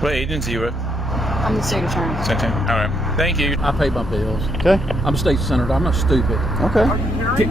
What agency you with? I'm the state attorney. Okay. All right. Thank you. I pay my bills. Okay. I'm a state senator. I'm not stupid. Okay. Are you hearing?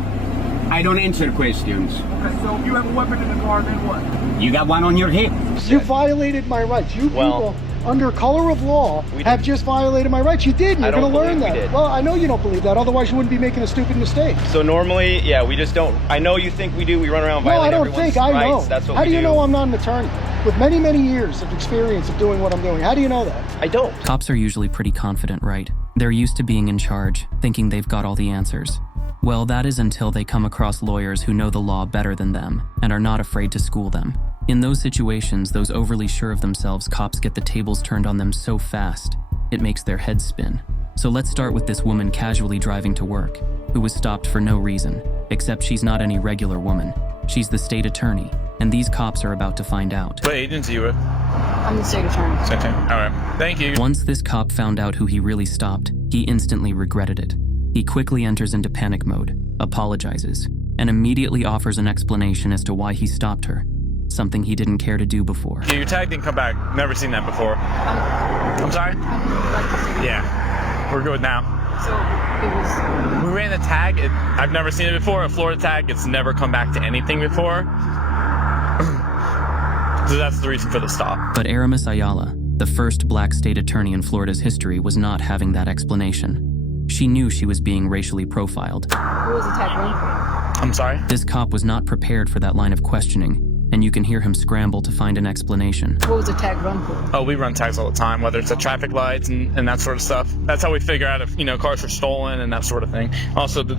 I don't answer questions. Okay, so if you have a weapon in the car, then what? You got one on your hip. You violated my rights. You people, under color of law, have just violated my rights. You did. You're going to learn that. Well, I know you don't believe that. Otherwise, you wouldn't be making a stupid mistake. So normally, yeah, we just don't. I know you think we do. We run around violating No, I don't think. I know. That's what How we do you know I'm not an attorney with many, many years of experience of doing what I'm doing? How do you know that? I don't. Cops are usually pretty confident, right? They're used to being in charge, thinking they've got all the answers. Well, that is until they come across lawyers who know the law better than them and are not afraid to school them. In those situations, those overly sure of themselves cops get the tables turned on them so fast, it makes their heads spin. So let's start with this woman casually driving to work, who was stopped for no reason, except she's not any regular woman. She's the state attorney, and these cops are about to find out. What agency you with? I'm the state attorney. Okay. All right. Thank you. Once this cop found out who he really stopped, he instantly regretted it. He quickly enters into panic mode, apologizes, and immediately offers an explanation as to why he stopped her, something he didn't care to do before. Yeah, your tag didn't come back. Never seen that before. I'm sorry? Yeah. We're good now. So it was. We ran the tag. I've never seen it before. A Florida tag. It's never come back to anything before. So that's the reason for the stop. But Aramis Ayala, the first black state attorney in Florida's history, was not having that explanation. She knew she was being racially profiled. What was the tag run for? I'm sorry? This cop was not prepared for that line of questioning, and you can hear him scramble to find an explanation. What was the tag run for? Oh, we run tags all the time, whether it's at traffic lights and that sort of stuff. That's how we figure out if, cars are stolen and that sort of thing. Also, the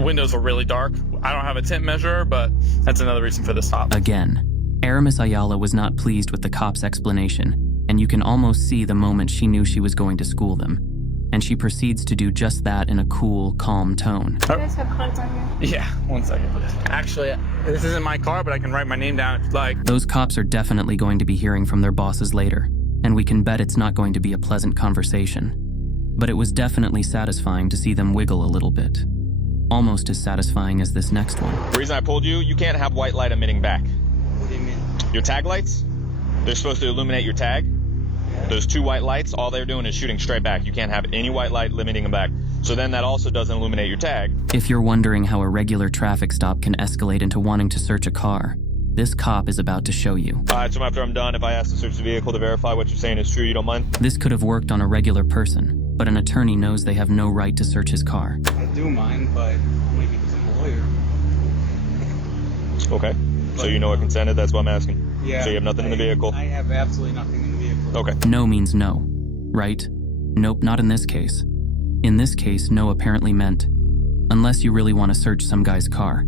windows were really dark. I don't have a tint measurer, but that's another reason for the stop. Again, Aramis Ayala was not pleased with the cop's explanation, and you can almost see the moment she knew she was going to school them. And she proceeds to do just that in a cool, calm tone. Do you guys have cards on here? Yeah, 1 second. Actually, this isn't my car, but I can write my name down if you'd like. Those cops are definitely going to be hearing from their bosses later, and we can bet it's not going to be a pleasant conversation. But it was definitely satisfying to see them wiggle a little bit. Almost as satisfying as this next one. The reason I pulled you, you can't have white light emitting back. What do you mean? Your tag lights, they're supposed to illuminate your tag. Those 2 white lights, all they're doing is shooting straight back. You can't have any white light limiting them back. So then that also doesn't illuminate your tag. If you're wondering how a regular traffic stop can escalate into wanting to search a car, this cop is about to show you. All right, so after I'm done, if I ask to search the vehicle to verify what you're saying is true, you don't mind? This could have worked on a regular person, but an attorney knows they have no right to search his car. I do mind, but only because I'm a lawyer. Okay. So you know it consented, that's what I'm asking. Yeah. So you have nothing in the vehicle? I have absolutely nothing in the vehicle. Okay. No means no, right? Nope, not in this case. In this case, no apparently meant, unless you really want to search some guy's car.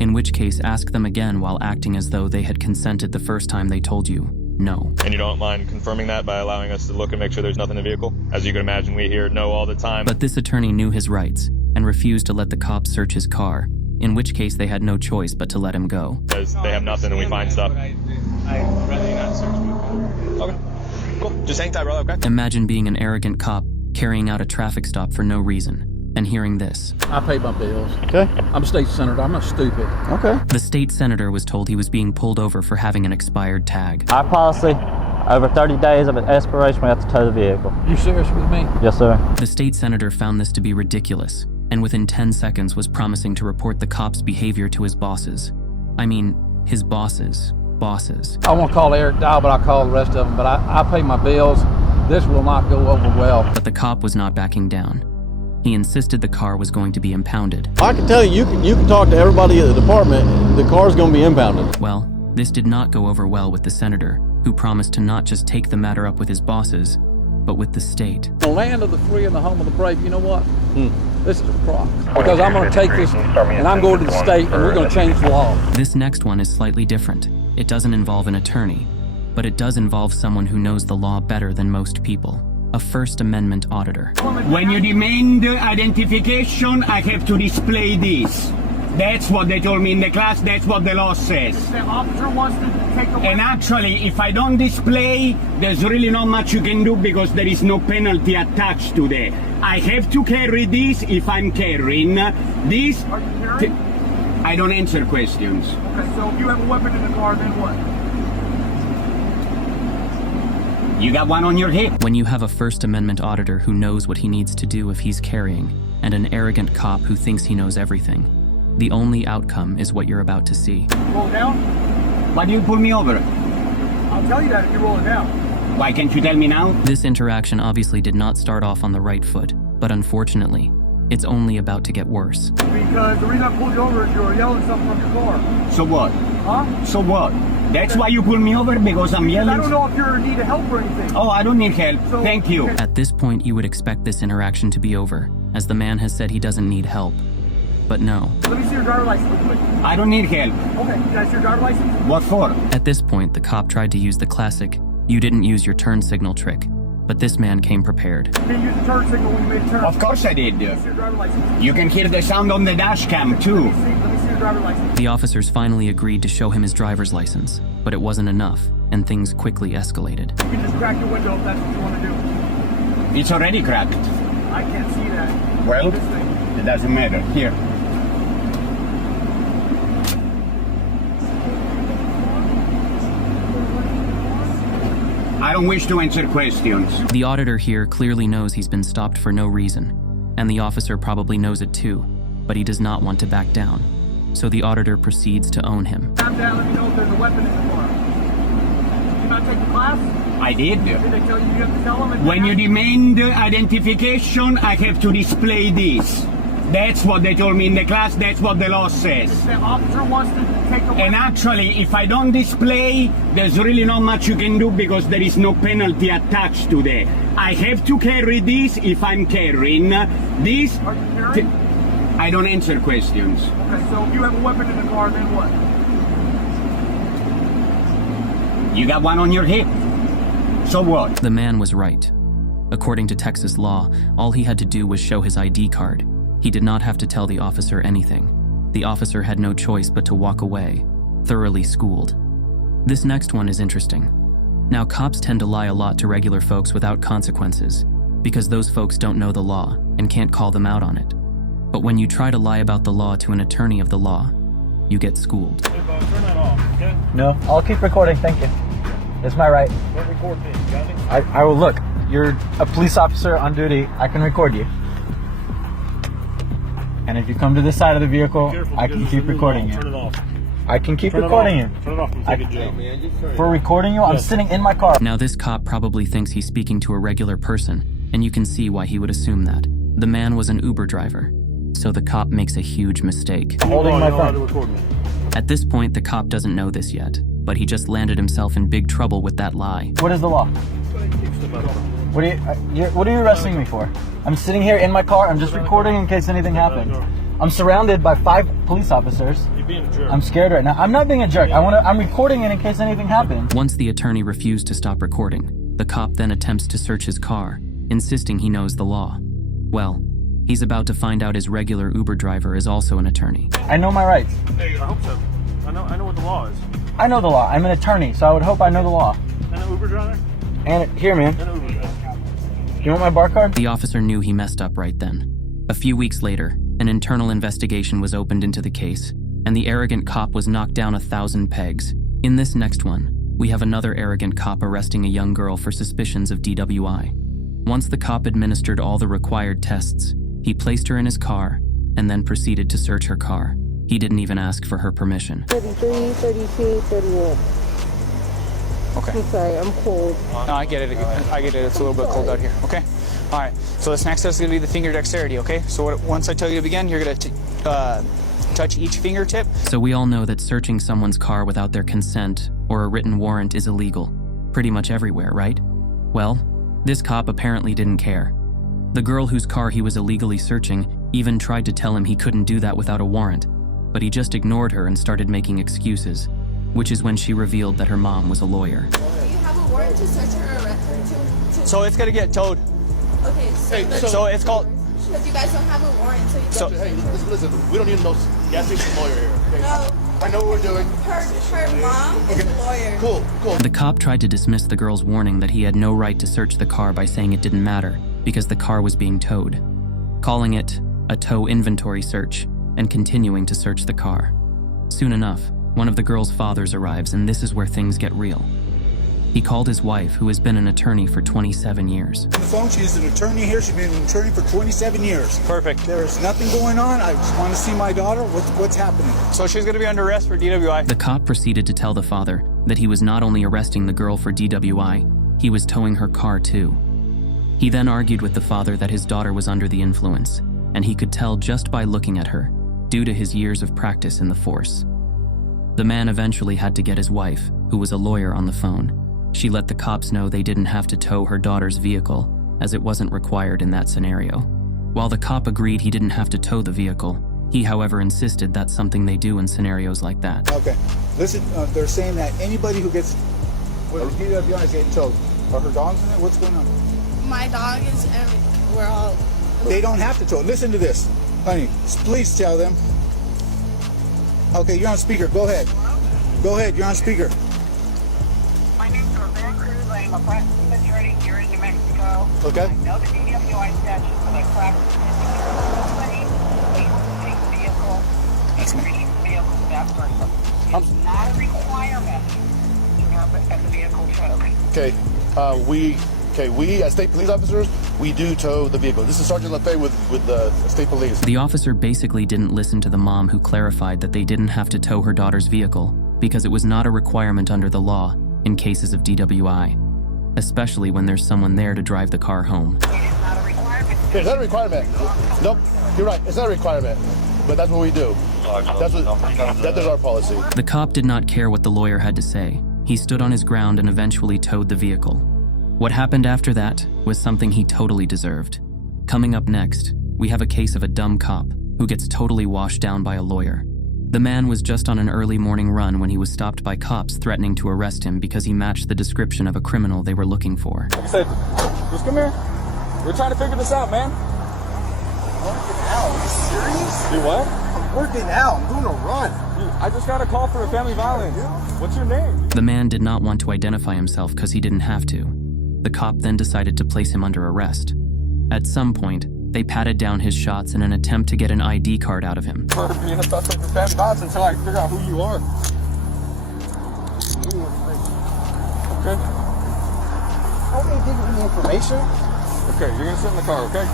In which case, ask them again while acting as though they had consented the first time they told you no. And you don't mind confirming that by allowing us to look and make sure there's nothing in the vehicle? As you can imagine, we hear no all the time. But this attorney knew his rights and refused to let the cops search his car, in which case they had no choice but to let him go. Because they have nothing and we find stuff. I'd rather not search my car. Okay. Cool. Just hang tight, brother, okay? Imagine being an arrogant cop carrying out a traffic stop for no reason and hearing this. I pay my bills. Okay. I'm a state senator. I'm not stupid. Okay. The state senator was told he was being pulled over for having an expired tag. Our policy, over 30 days of expiration, we have to tow the vehicle. You serious with me? Yes, sir. The state senator found this to be ridiculous, and within 10 seconds was promising to report the cop's behavior to his bosses. I mean, his bosses. I won't call Eric Dow, but I'll call the rest of them. But I pay my bills. This will not go over well. But the cop was not backing down. He insisted the car was going to be impounded. I can tell you, you can talk to everybody at the department. The car's going to be impounded. Well, this did not go over well with the senator, who promised to not just take the matter up with his bosses, but with the state. The land of the free and the home of the brave, you know what? This is a crock. Because I'm going to take this, and I'm going to the state, and we're going to change the law. This next one is slightly different. It doesn't involve an attorney, but it does involve someone who knows the law better than most people. A First Amendment auditor. When you demand identification, I have to display this. That's what they told me in the class, that's what the law says. The officer wants to take away. And actually, if I don't display, there's really not much you can do because there is no penalty attached to that. I have to carry this if I'm carrying this. Are you hearing? I don't answer questions. Okay, so if you have a weapon in the car, then what? You got one on your hip. When you have a First Amendment auditor who knows what he needs to do if he's carrying, and an arrogant cop who thinks he knows everything, the only outcome is what you're about to see. Roll it down? Why do you pull me over? I'll tell you that if you roll it down. Why can't you tell me now? This interaction obviously did not start off on the right foot, but unfortunately, it's only about to get worse. Because the reason I pulled you over is you were yelling something from your car. So what? Huh? So what? That's why you pull me over? Because I'm yelling? I don't know if you need help or anything. Oh, I don't need help. So, thank you. At this point, you would expect this interaction to be over, as the man has said he doesn't need help. But no. Let me see your driver's license real quick. I don't need help. Okay, can I see your driver's license? What for? At this point, the cop tried to use the classic, "you didn't use your turn signal" trick, but this man came prepared. You didn't use the turn signal when you made a turn. Of course I did. Let me see your driver's license. You can hear the sound on the dash cam too. Let me see your driver's license. The officers finally agreed to show him his driver's license, but it wasn't enough, and things quickly escalated. You can just crack your window if that's what you want to do. It's already cracked. I can't see that. Well, This thing. it doesn't matter. Here. I don't wish to answer questions. The auditor here clearly knows he's been stopped for no reason, and the officer probably knows it too, but he does not want to back down. So the auditor proceeds to own him. Tap down, let me know if there's a weapon in the car. Did you not take the class? I did. Did they tell you you have to tell them? When you demand identification, I have to display this. That's what they told me in the class. That's what the law says. The officer wants to take the And actually, if I don't display, there's really not much you can do because there is no penalty attached to that. I have to carry this if I'm carrying this. Are you carrying? I don't answer questions. Okay, so if you have a weapon in the car, then what? You got one on your hip. So what? The man was right. According to Texas law, all he had to do was show his ID card. He did not have to tell the officer anything. The officer had no choice but to walk away, thoroughly schooled. This next one is interesting. Now, cops tend to lie a lot to regular folks without consequences, because those folks don't know the law and can't call them out on it. But when you try to lie about the law to an attorney of the law, you get schooled. Turn that off, okay? No, I'll keep recording, thank you. It's my right. Don't record me, got me? I will look. You're a police officer on duty. I can record you. And if you come to this side of the vehicle, I can keep recording you. Turn it off. I can keep recording you. Turn it off and take a jail. For recording you, I'm sitting in my car. Now, this cop probably thinks he's speaking to a regular person, and you can see why he would assume that. The man was an Uber driver, so the cop makes a huge mistake. Holding my phone. At this point, the cop doesn't know this yet, but he just landed himself in big trouble with that lie. What is the law? What are you arresting me for? I'm sitting here in my car. I'm just recording in case anything happens. I'm surrounded by 5 police officers. You're being a jerk. I'm scared right now. I'm not being a jerk. I'm recording it in case anything happens. Once the attorney refused to stop recording, the cop then attempts to search his car, insisting he knows the law. Well, he's about to find out his regular Uber driver is also an attorney. I know my rights. Hey, I hope so. I know what the law is. I know the law. I'm an attorney, so I would hope I know the law. And an Uber driver? And here, man. And an Uber driver. You want my bar card? The officer knew he messed up right then. A few weeks later, an internal investigation was opened into the case, and the arrogant cop was knocked down 1,000 pegs. In this next one, we have another arrogant cop arresting a young girl for suspicions of DWI. Once the cop administered all the required tests, he placed her in his car and then proceeded to search her car. He didn't even ask for her permission. 33, 32, 31. Okay. I'm sorry, I'm cold. No, I get it. I get it. It's a little bit cold out here. Okay. All right. So this next test is going to be the finger dexterity. Okay. So once I tell you to begin, you're going to touch each fingertip. So we all know that searching someone's car without their consent or a written warrant is illegal, pretty much everywhere, right? Well, this cop apparently didn't care. The girl whose car he was illegally searching even tried to tell him he couldn't do that without a warrant, but he just ignored her and started making excuses, which is when she revealed that her mom was a lawyer. Do you have a warrant to search her or arrest her? So it's going to get towed. Okay, So it's called... Because you guys don't have a warrant, so you Hey, listen, we don't need no gas station lawyer here. Okay? No. I know what we're doing. Her mom is a lawyer. Cool. The cop tried to dismiss the girl's warning that he had no right to search the car by saying it didn't matter because the car was being towed, calling it a tow inventory search and continuing to search the car. Soon enough, one of the girl's fathers arrives, and this is where things get real. He called his wife, who has been an attorney for 27 years. On the phone, she's an attorney here. She's been an attorney for 27 years. Perfect. There's nothing going on. I just want to see my daughter. What's happening? So she's going to be under arrest for DWI. The cop proceeded to tell the father that he was not only arresting the girl for DWI, he was towing her car too. He then argued with the father that his daughter was under the influence, and he could tell just by looking at her, due to his years of practice in the force. The man eventually had to get his wife, who was a lawyer, on the phone. She let the cops know they didn't have to tow her daughter's vehicle, as it wasn't required in that scenario. While the cop agreed he didn't have to tow the vehicle, he, however, insisted that's something they do in scenarios like that. Okay. Listen, they're saying that anybody who gets with DWI is getting towed. Are her dogs in it? What's going on? My dog is we're all... They don't have to tow. Listen to this. Honey, please tell them. Okay, you're on speaker. Go ahead. Go ahead. You're on speaker. My name's Roseanne Cruz. I am a practicing attorney here in New Mexico. Okay. I know the DWI statute, but I practice somebody able to take the vehicle and release the vehicle to that person. It's not a requirement to have the vehicle towed. We as state police officers, we do tow the vehicle. This is Sergeant LaFay with the state police. The officer basically didn't listen to the mom, who clarified that they didn't have to tow her daughter's vehicle because it was not a requirement under the law in cases of DWI, especially when there's someone there to drive the car home. It is not a requirement. It's not a requirement. Nope, you're right. It's not a requirement, but that's what we do. That is our policy. The cop did not care what the lawyer had to say. He stood on his ground and eventually towed the vehicle. What happened after that was something he totally deserved. Coming up next, we have a case of a dumb cop who gets totally washed down by a lawyer. The man was just on an early morning run when he was stopped by cops threatening to arrest him because he matched the description of a criminal they were looking for. Like I said, just come here. We're trying to figure this out, man. Working out. Are you serious? Do what? I'm working out. I'm doing a run. I just got a call for a family violence. What's your name? The man did not want to identify himself because he didn't have to. The cop then decided to place him under arrest. At some point, they patted down his shots in an attempt to get an ID card out of him. For being a suspect for family violence until I figure out who you are. Okay. How can you give me information? Okay, you're gonna sit in the car, okay?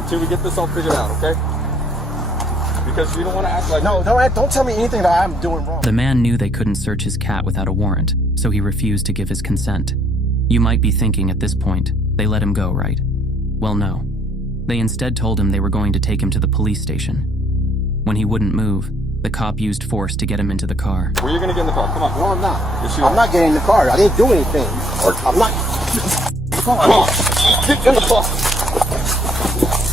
Until we get this all figured out, okay? Because you don't want to act like... No, don't tell me anything that I'm doing wrong. The man knew they couldn't search his cat without a warrant, so he refused to give his consent. You might be thinking at this point, they let him go, right? Well, no. They instead told him they were going to take him to the police station. When he wouldn't move, the cop used force to get him into the car. Well, you're gonna get in the car, come on. No, I'm not. Yes, you I'm are. not getting in the car. I didn't do anything. I'm not... Come on. Get in the car.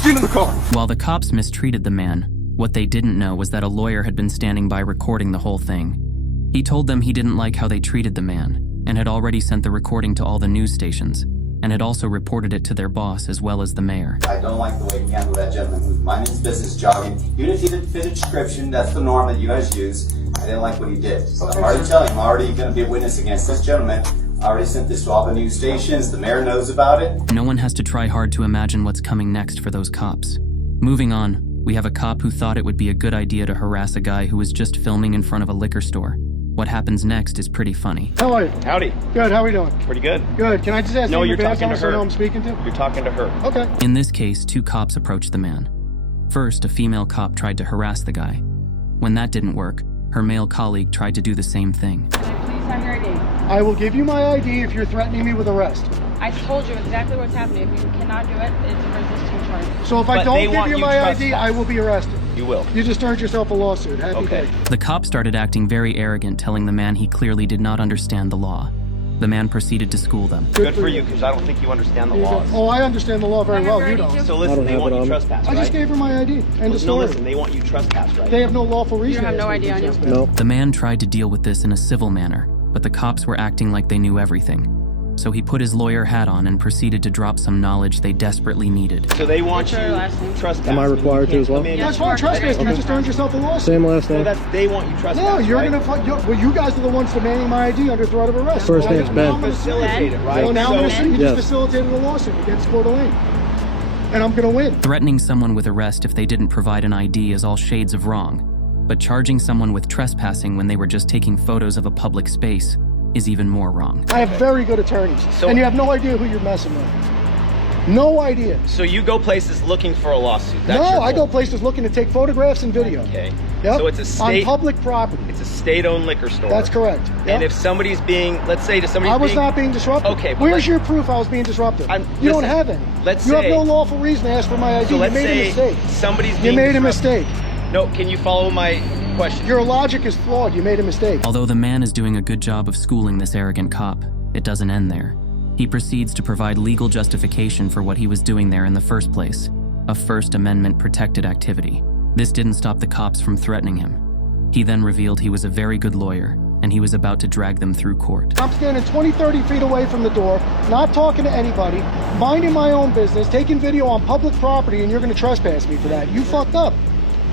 Get in the car. While the cops mistreated the man, what they didn't know was that a lawyer had been standing by recording the whole thing. He told them he didn't like how they treated the man, and had already sent the recording to all the news stations, and had also reported it to their boss as well as the mayor. I don't like the way you handle that gentleman. My name's business jogging. Even if he didn't fit a description, that's the norm that you guys use. I didn't like what he did. So I'm already telling him, I'm already going to be a witness against this gentleman. I already sent this to all the news stations. The mayor knows about it. No one has to try hard to imagine what's coming next for those cops. Moving on, we have a cop who thought it would be a good idea to harass a guy who was just filming in front of a liquor store. What happens next is pretty funny. How are you? Howdy. Good, how are we doing? Pretty good. Good. Can I just ask No, you you're your talking to so I her. know I'm speaking to? You're talking to her. Okay. In this case, two cops approached the man. First, a female cop tried to harass the guy. When that didn't work, her male colleague tried to do the same thing. Please have your ID. I will give you my ID if you're threatening me with arrest. I told you exactly what's happening. If you cannot do it, it's a resisting charge. So if I But don't they give want you you my ID, trespass. I will be arrested. You will. You just earned yourself a lawsuit. Happy Okay. day. The cop started acting very arrogant, telling the man he clearly did not understand the law. The man proceeded to school them. Good for you, because I don't think you understand the laws. Oh, I understand the law very well. You don't. So listen, they want you trespass, I right? just gave her my ID. End of No, story. listen, they want you trespass, right? They have no lawful reason. You have to no ask me ID to on you? trespass. No. The man tried to deal with this in a civil manner, but the cops were acting like they knew everything. So he put his lawyer hat on and proceeded to drop some knowledge they desperately needed. So they want What's you your last name? trespass. Am I required to as well? That's fine. Trespass. You just earned yourself a lawsuit. Same last So name. that's, they want you trespass, No, you're right? well, you guys are the ones demanding my ID under threat of arrest. First name's Now Ben. I'm gonna sue you. Facilitate it, right? So now I'm going to sue you. You Yes. just facilitated a lawsuit against Coeur d'Alene. And I'm going to win. Threatening someone with arrest if they didn't provide an ID is all shades of wrong, but charging someone with trespassing when they were just taking photos of a public space is even more wrong. I have very good attorneys, and you have no idea who you're messing with. No idea. So you go places looking for a lawsuit? No, I go places looking to take photographs and video. Okay. Yep. So it's a state... on public property. It's a state-owned liquor store. That's correct. Yep. And if somebody's being, let's say to somebody, I was not being disrupted. Okay. Where's your proof I was being disrupted? You don't have any. Let's you say... have no lawful reason to ask for my ID. So let's you made a mistake. Somebody's being You made disrupted. a mistake. No, can you follow my question? Your logic is flawed. You made a mistake. Although the man is doing a good job of schooling this arrogant cop, it doesn't end there. He proceeds to provide legal justification for what he was doing there in the first place, a First Amendment protected activity. This didn't stop the cops from threatening him. He then revealed he was a very good lawyer, and he was about to drag them through court. I'm standing 20, 30 feet away from the door, not talking to anybody, minding my own business, taking video on public property, and you're going to trespass me for that. You fucked up.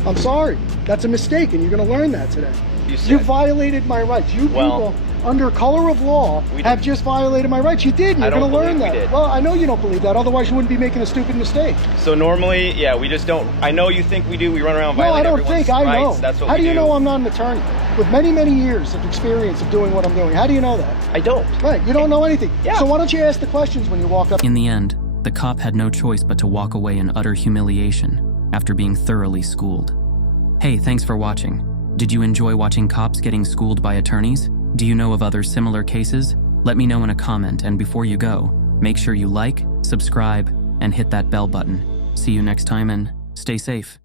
I'm sorry. That's a mistake, and you're going to learn that today. You violated my rights. You people, under color of law, have just violated my rights. You did, and you're going to learn that. Well, I know you don't believe that. Otherwise, you wouldn't be making a stupid mistake. So normally, yeah, we just don't... I know you think we do. We run around violating everyone's rights. No, I don't think. I know. That's what How we do you know I'm not an attorney? With many, many years of experience of doing what I'm doing. How do you know that? I don't. Right, you don't know anything. Yeah. So why don't you ask the questions when you walk up? In the end, the cop had no choice but to walk away in utter humiliation after being thoroughly schooled. Hey, thanks for watching. Did you enjoy watching cops getting schooled by attorneys? Do you know of other similar cases? Let me know in a comment, and before you go, make sure you like, subscribe, and hit that bell button. See you next time, and stay safe.